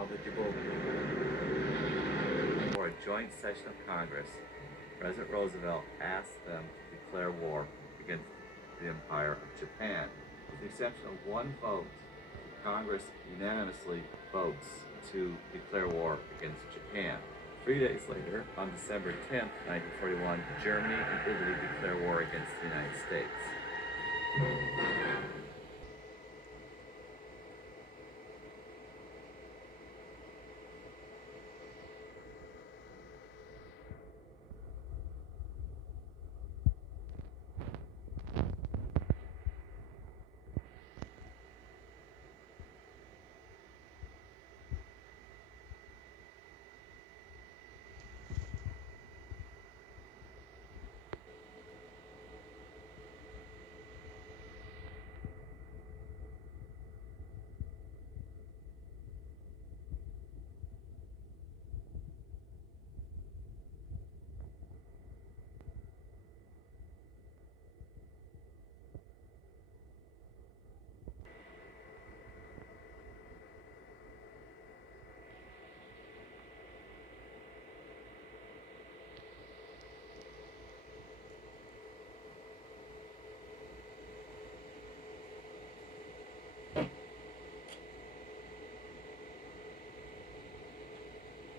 For a joint session of Congress, President Roosevelt asked them to declare war against the Empire of Japan. With the exception of one vote, Congress unanimously votes to declare war against Japan. 3 days later, on December 10th, 1941, Germany and Italy declare war against the United States.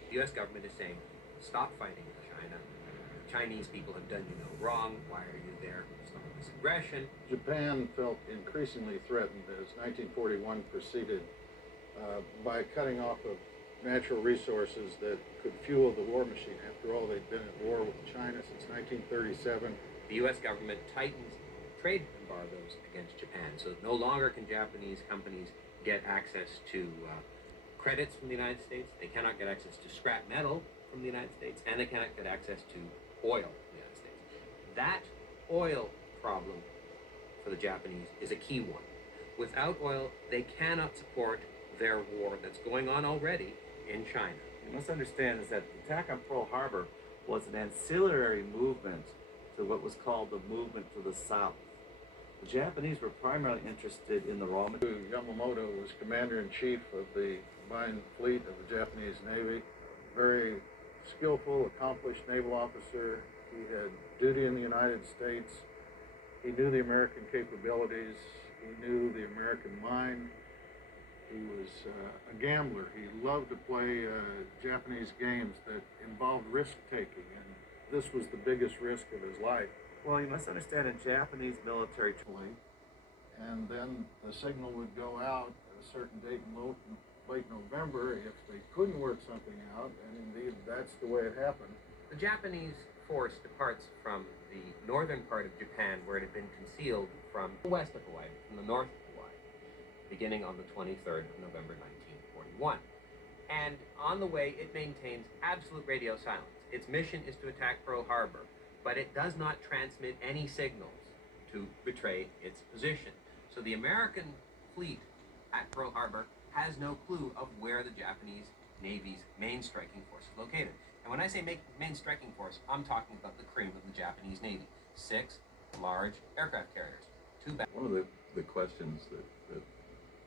The U.S. government is saying, stop fighting China. Chinese people have done you no wrong. Why are you there? Stop this aggression. Japan felt increasingly threatened as 1941 proceeded by cutting off of natural resources that could fuel the war machine. After all, they'd been at war with China since 1937. The U.S. government tightens trade embargoes against Japan, so that no longer can Japanese companies get access to credits from the United States. They cannot get access to scrap metal from the United States, and they cannot get access to oil from the United States. That oil problem for the Japanese is a key one. Without oil, they cannot support their war that's going on already in China. You must understand is that the attack on Pearl Harbor was an ancillary movement to what was called the movement to the south. The Japanese were primarily interested in the raw material. Yamamoto was commander-in-chief of the combined fleet of the Japanese Navy. Very skillful, accomplished naval officer. He had duty in the United States. He knew the American capabilities. He knew the American mind. He was a gambler. He loved to play Japanese games that involved risk-taking, and this was the biggest risk of his life. Well, you must understand in Japanese military training, and then the signal would go out at a certain date in late November if they couldn't work something out, and indeed that's the way it happened. The Japanese force departs from the northern part of Japan, where it had been concealed from the west of Hawaii, from the north of Hawaii, beginning on the 23rd of November 1941. And on the way, it maintains absolute radio silence. Its mission is to attack Pearl Harbor, but it does not transmit any signals to betray its position. So the American fleet at Pearl Harbor has no clue of where the Japanese Navy's main striking force is located. And when I say main striking force, I'm talking about the cream of the Japanese Navy. 6 large aircraft carriers, 2 battles. One of the questions that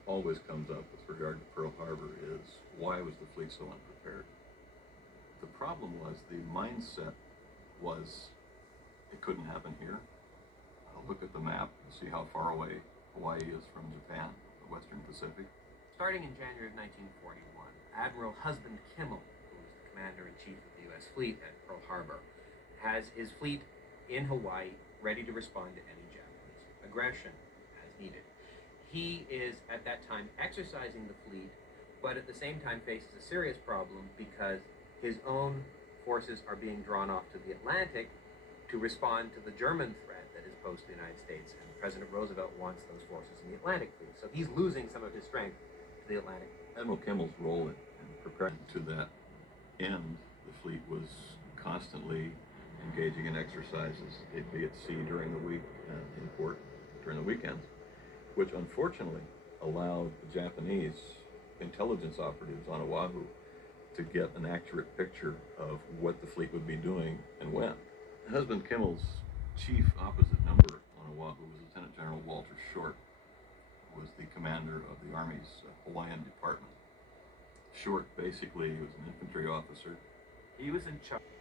always comes up with regard to Pearl Harbor is, why was the fleet so unprepared? The problem was the mindset was, it couldn't happen here. Look at the map and see how far away Hawaii is from Japan, the Western Pacific. Starting in January of 1941, Admiral Husband Kimmel, who was the commander-in-chief of the U.S. fleet at Pearl Harbor, has his fleet in Hawaii ready to respond to any Japanese aggression as needed. He is, at that time, exercising the fleet, but at the same time faces a serious problem because his own forces are being drawn off to the Atlantic to respond to the German threat that is posed to the United States, and President Roosevelt wants those forces in the Atlantic fleet. So he's losing some of his strength to the Atlantic. Admiral Kimmel's role in preparing to that end, the fleet was constantly engaging in exercises, be at sea during the week, in port during the weekends, which unfortunately allowed the Japanese intelligence operatives on Oahu to get an accurate picture of what the fleet would be doing and when. Husband Kimmel's chief opposite number on Oahu was Lieutenant General Walter Short, who was the commander of the Army's Hawaiian Department. short, basically. He was an infantry officer. He was in charge.